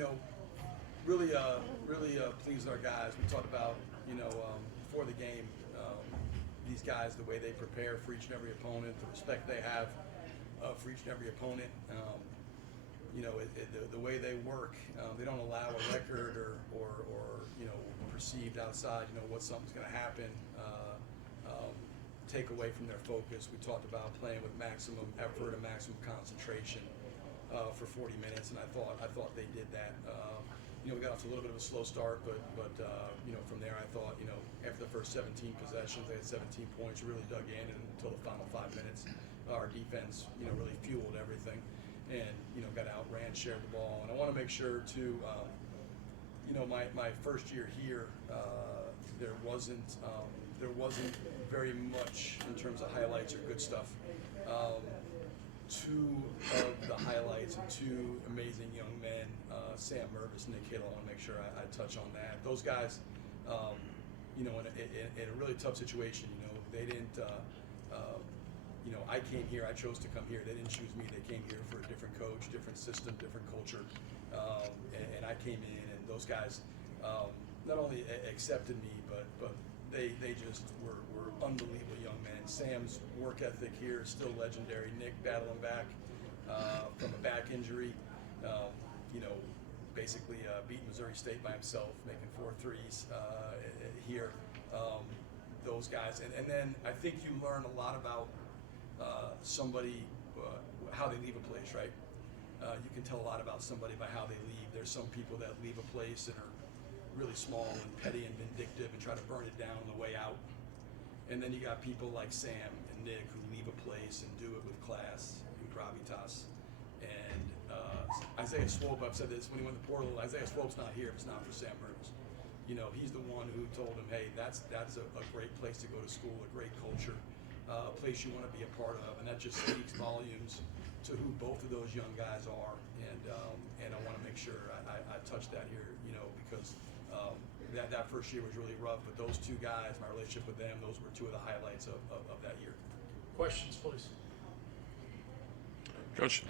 know, really pleased with our guys. We talked about, before the game, these guys, the way they prepare for each and every opponent, the respect they have for each and every opponent. The way they work, they don't allow a record or perceived outside, what something's going to happen, take away from their focus. We talked about playing with maximum effort and maximum concentration for 40 minutes, and I thought they did that. We got off to a little bit of a slow start, but from there I thought, after the first 17 possessions, they had 17 points, really dug in, and until the final 5 minutes, our defense, really fueled everything, and got outran, shared the ball, and I want to make sure to, my first year here, there wasn't very much in terms of highlights or good stuff. Two of the highlights and two amazing young men, Sam Mervis and Nick Hill, I want to make sure I touch on that. Those guys, in a really tough situation, they didn't, I came here, I chose to come here. They didn't choose me, they came here for a different coach, different system, different culture. And I came in, and those guys not only accepted me, but they just were unbelievable young men. Sam's work ethic here is still legendary. Nick battling back from a back injury, basically beating Missouri State by himself, making 4 threes here. Those guys, and then I think you learn a lot about somebody, how they leave a place, right? You can tell a lot about somebody by how they leave. There's some people that leave a place and are really small and petty and vindictive and try to burn it down on the way out. And then you got people like Sam and Nick who leave a place and do it with class and gravitas. And Isaiah Swope, I've said this, when he went to the portal, Isaiah Swope's not here if it's not for Sam Mervis. He's the one who told him, hey, that's a great place to go to school, a great culture, a place you want to be a part of. And that just speaks volumes to who both of those young guys are. And I want to make sure I touch that here, because that first year was really rough, but those two guys, my relationship with them, those were two of the highlights of that year. Questions, please. Coach,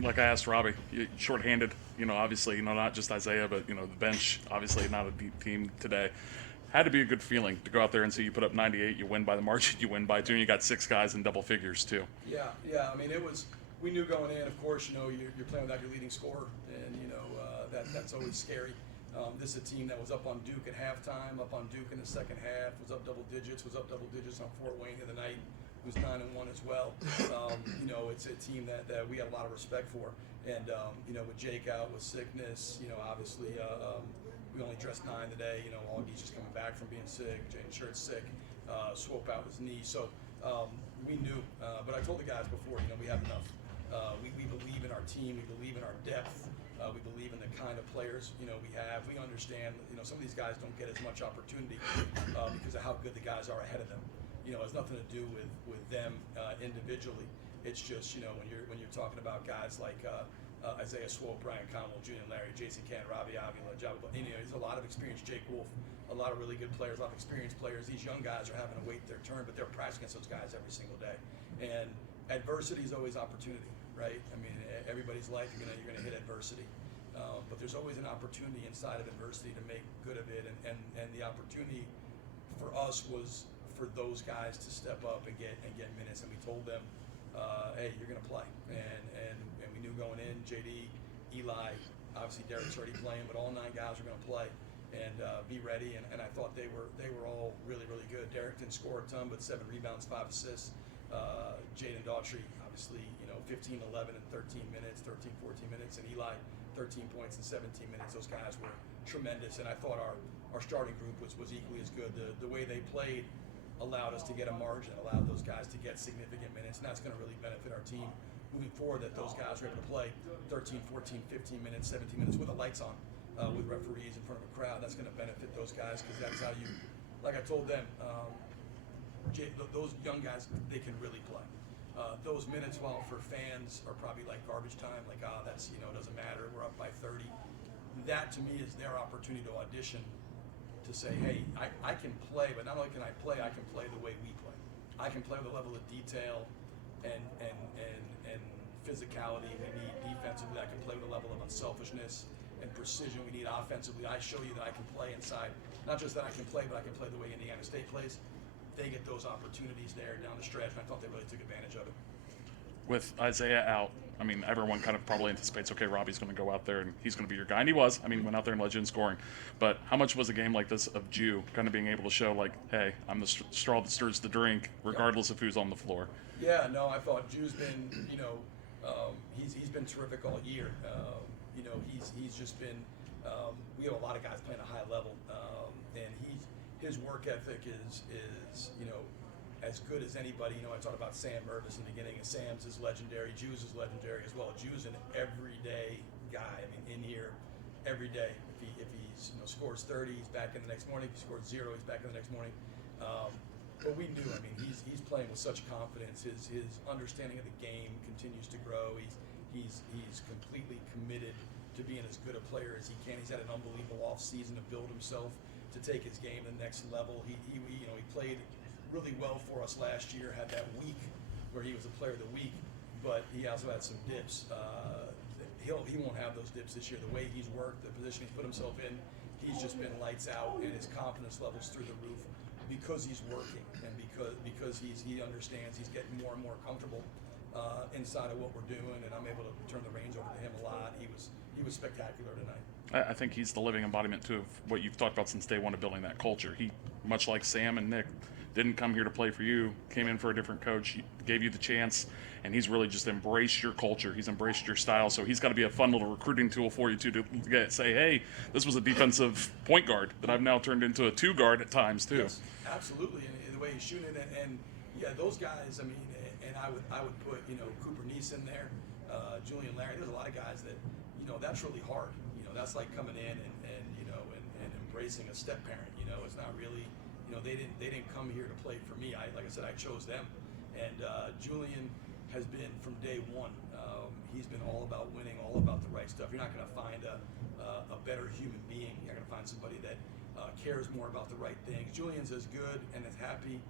like I asked Robbie, shorthanded, obviously, not just Isaiah, but, the bench, obviously not a deep team today. Had to be a good feeling to go out there and see you put up 98, you win by the margin, you win by 2, and you got 6 guys in double figures, too. Yeah, it was, we knew going in, of course, you're playing without your leading scorer, and, that's always scary. This is a team that was up on Duke at halftime, up on Duke in the second half, was up double digits on Fort Wayne the other night, who's 9-1 as well. It's a team that we have a lot of respect for. And, with Jake out with sickness, obviously we only dressed 9 today. Augie's just coming back from being sick, Jaden Schertz sick, Swope out his knee. So we knew, but I told the guys before, we have enough. We believe in our team, we believe in our depth. We believe in the kind of players we have. We understand some of these guys don't get as much opportunity because of how good the guys are ahead of them. It has nothing to do with them individually. It's just when you're talking about guys like Isaiah Swope, Brian Conwell, Julian Larry, Jason Cann, Robbie Avila, there's a lot of experience. Jake Wolf, a lot of really good players, a lot of experienced players. These young guys are having to wait their turn, but they're practicing against those guys every single day. And adversity is always opportunity, right? Everybody's life you're gonna hit adversity, but there's always an opportunity inside of adversity to make good of it. And the opportunity for us was for those guys to step up and get minutes. And we told them, hey, you're gonna play. And we knew going in, JD, Eli, obviously Derek's already playing, but all 9 guys are gonna play and be ready. And I thought they were all really, really good. Derek didn't score a ton, but 7 rebounds, 5 assists. Jaden Daughtry, obviously, 15, 11, and 13 minutes, 13, 14 minutes, and Eli, 13 points in 17 minutes. Those guys were tremendous, and I thought our starting group was equally as good. The way they played allowed us to get a margin, allowed those guys to get significant minutes, and that's going to really benefit our team moving forward, that those guys are able to play 13, 14, 15 minutes, 17 minutes with the lights on, with referees in front of a crowd. That's going to benefit those guys, because that's how you, like I told them, those young guys, they can really play. Those minutes, while for fans are probably like garbage time, like, that's, doesn't matter, we're up by 30. That to me is their opportunity to audition, to say, hey, I can play, but not only can I play the way we play. I can play with a level of detail and physicality we need defensively. I can play with a level of unselfishness and precision we need offensively. I show you that I can play inside. Not just that I can play, but I can play the way Indiana State plays. They get those opportunities there down the stretch, and I thought they really took advantage of it. With Isaiah out, I mean, everyone kind of probably anticipates, okay, Robbie's going to go out there and he's going to be your guy. And he was. I mean, he went out there and led you in scoring. But how much was a game like this of Jew kind of being able to show, like, hey, I'm the straw that stirs the drink, regardless of who's on the floor? Yeah, no, I thought Jew's been, he's been terrific all year. He's just been. We have a lot of guys playing a high level, and his work ethic is as good as anybody. I talked about Sam Mervis in the beginning, and Sam's is legendary. Jew's is legendary as well. Jew's an everyday guy. I mean, in here every day. If he scores 30, he's back in the next morning. If he scores 0, he's back in the next morning. But we knew. I mean, he's playing with such confidence. His understanding of the game continues to grow. He's completely committed to being as good a player as he can. He's had an unbelievable off season to build himself, to take his game to the next level. He played really well for us last year. Had that week where he was a player of the week, but he also had some dips. He won't have those dips this year. The way he's worked, the position he's put himself in, he's just been lights out, and his confidence levels through the roof because he's working and because he understands he's getting more and more comfortable inside of what we're doing, and I'm able to turn the reins over to him a lot. He was spectacular tonight. I think he's the living embodiment, too, of what you've talked about since day one of building that culture. He, much like Sam and Nick, didn't come here to play for you, came in for a different coach, he gave you the chance, and he's really just embraced your culture. He's embraced your style, so he's got to be a fun little recruiting tool for you, too, to say, hey, this was a defensive point guard that I've now turned into a two guard at times, too. Yes, absolutely, and the way he's shooting it, and yeah, those guys, I mean, and I would put, Cooper Neese in there, Julian Larry. There's a lot of guys that, that's really hard. That's like coming in and embracing a step parent. It's not really, they didn't come here to play for me. Like I said, I chose them, and Julian has been from day one. He's been all about winning, all about the right stuff. You're not going to find a better human being. You're going to find somebody that cares more about the right things. Julian's as good and as happy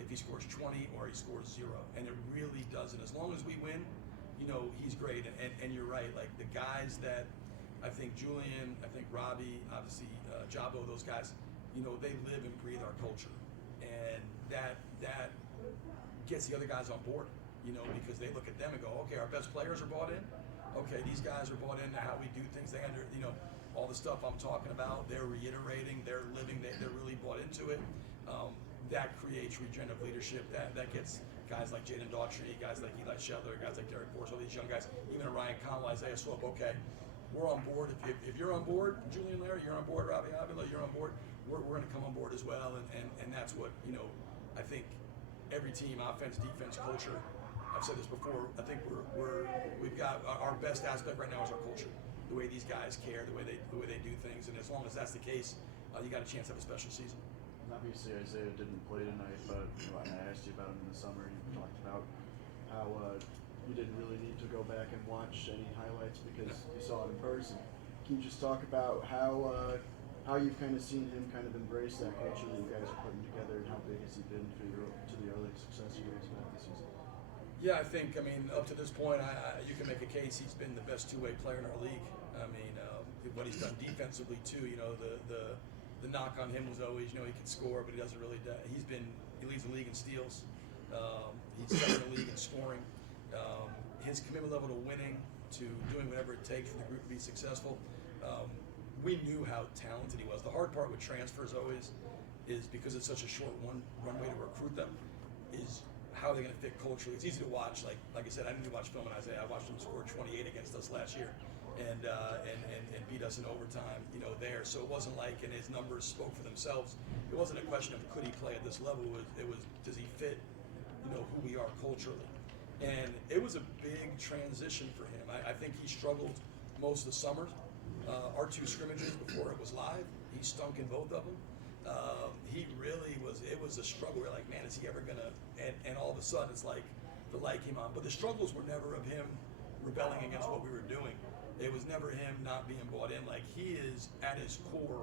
if he scores 20 or he scores 0, and it really doesn't. As long as we win, he's great. And you're right. Like the guys that I think Julian, I think Robbie, obviously Jabo, those guys, they live and breathe our culture, and that gets the other guys on board. Because they look at them and go, okay, our best players are bought in. Okay, these guys are bought into how we do things. They all the stuff I'm talking about. They're reiterating. They're living. They're really bought into it. That creates regenerative leadership. That gets guys like Jaden Daughtry, guys like Eli Shetler, guys like Derek Force, all these young guys, even Ryan Conway, Isaiah Swope. Okay, we're on board. If you're on board, Julian Larry, you're on board. Robbie Avila, you're on board. We're going to come on board as well, and that's what I think every team, offense, defense, culture. I've said this before. I think we've got our best aspect right now is our culture. The way these guys care, the way they do things, and as long as that's the case, you got a chance to have a special season. Obviously, Isaiah didn't play tonight, but I asked you about him in the summer. You talked about how you didn't really need to go back and watch any highlights because you saw it in person. Can you just talk about how you've kind of seen him kind of embrace that culture that you guys are putting together, and how big has he been to the early success you guys have had this season? Yeah, I think, up to this point, you can make a case he's been the best two-way player in our league. What he's done defensively, too, the knock on him was always, he can score, but he doesn't really. He leads the league in steals. He's second in the league in scoring. His commitment level to winning, to doing whatever it takes for the group to be successful. We knew how talented he was. The hard part with transfers always is because it's such a short runway to recruit them, is how they're going to fit culturally. It's easy to watch. Like I said, I didn't watch film on Isaiah. I watched him score 28 against us last year, and beat us in overtime. There. So it wasn't like, and his numbers spoke for themselves. It wasn't a question of could he play at this level. It was does he fit, who we are culturally. And it was a big transition for him. I think he struggled most of the summer. Our two scrimmages before it was live, he stunk in both of them. He really was. It was a struggle. We're like, man, is he ever gonna? And all of a sudden, it's like the light came on. But the struggles were never of him rebelling against what we were doing. It was never him not being bought in. Like he is at his core.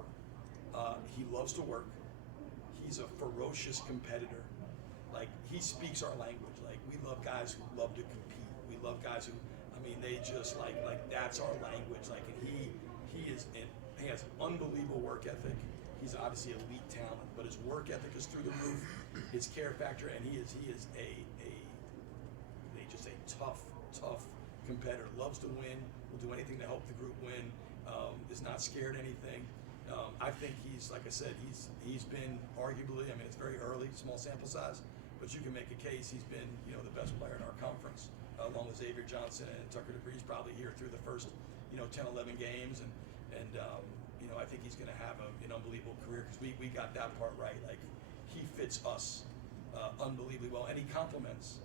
He loves to work. He's a ferocious competitor. Like he speaks our language. Like we love guys who love to compete. We love guys who, they just like that's our language. Like and he he has unbelievable work ethic. He's obviously elite talent, but his work ethic is through the roof. His care factor, and he is just a tough competitor. Loves to win. Will do anything to help the group win. Is not scared of anything. I think he's, like I said, he's been arguably. I mean, it's very early, small sample size, but you can make a case he's been, the best player in our conference, along with Xavier Johnson and Tucker DeVries, probably here through the first, 10, 11 games, and I think he's going to have an unbelievable career because we got that part right. Like, he fits us unbelievably well, and he complements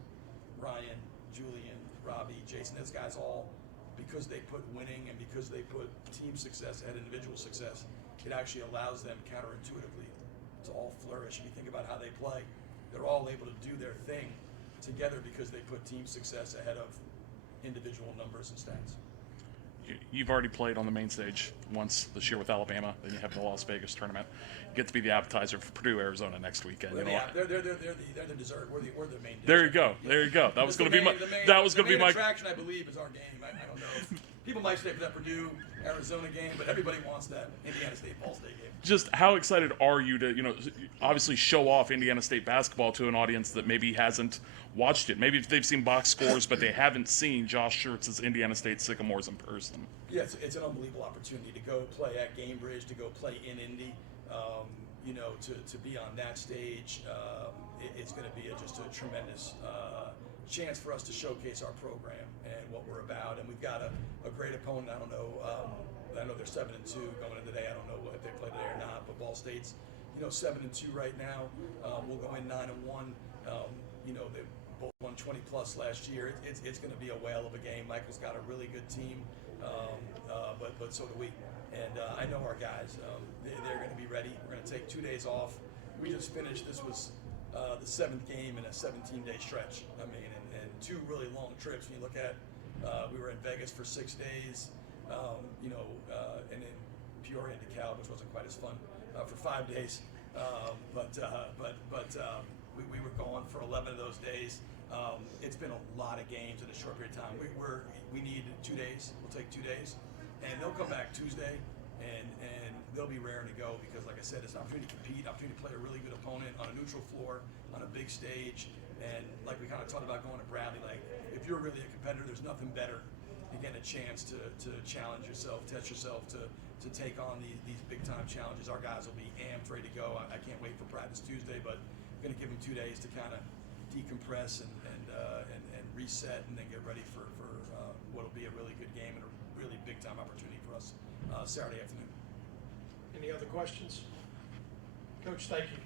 Ryan, Julian, Robbie, Jason. Those guys all, because they put winning and because they put team success ahead of individual success, it actually allows them counterintuitively to all flourish. If you think about how they play, they're all able to do their thing together because they put team success ahead of individual numbers and stats. You've already played on the main stage once this year with Alabama. Then you have the Las Vegas tournament. You get to be the appetizer for Purdue, Arizona next weekend. They're the dessert. We're the main dish. There you go. There you go. That was going to be my. That was going to be my attraction. I believe is our game. I don't know. People might stay for that Purdue Arizona game, but everybody wants that Indiana State Ball State game. Just how excited are you to obviously show off Indiana State basketball to an audience that maybe hasn't watched it? Maybe they've seen box scores, but they haven't seen Josh Schertz's Indiana State Sycamores in person. Yeah, it's an unbelievable opportunity to go play at Cambridge, to go play in Indy. To be on that stage, it's going to be just a tremendous chance for us to showcase our program and what we're about. And we've got a great opponent. I don't know. I know they're 7-2 going into today. I don't know if they play today or not. But Ball State's 7-2 right now. We'll go in 9-1. They both won 20 plus last year. It's going to be a whale of a game. Michael's got a really good team, but so do we. And I know our guys. They're going to be ready. We're going to take 2 days off. We just finished. This was the 7th game in a 17-day stretch. I mean, and 2 really long trips. When you look at, we were in Vegas for 6 days, and in Peoria and DeKalb, which wasn't quite as fun, for 5 days. We were gone for 11 of those days. It's been a lot of games in a short period of time. We need 2 days. We'll take 2 days, and they'll come back Tuesday, and they'll be raring to go because, like I said, it's an opportunity to compete, opportunity to play a really good opponent on a neutral floor, on a big stage, and like we kind of talked about going to Bradley, like if you're really a competitor, there's nothing better to get a chance to challenge yourself, test yourself, to take on these big time challenges. Our guys will be amped, ready to go. I can't wait for practice Tuesday, but I'm going to give them 2 days to kind of decompress and reset, and then get ready for what will be a really good game and a really big time opportunity for us Saturday afternoon. Any other questions? Coach, thank you.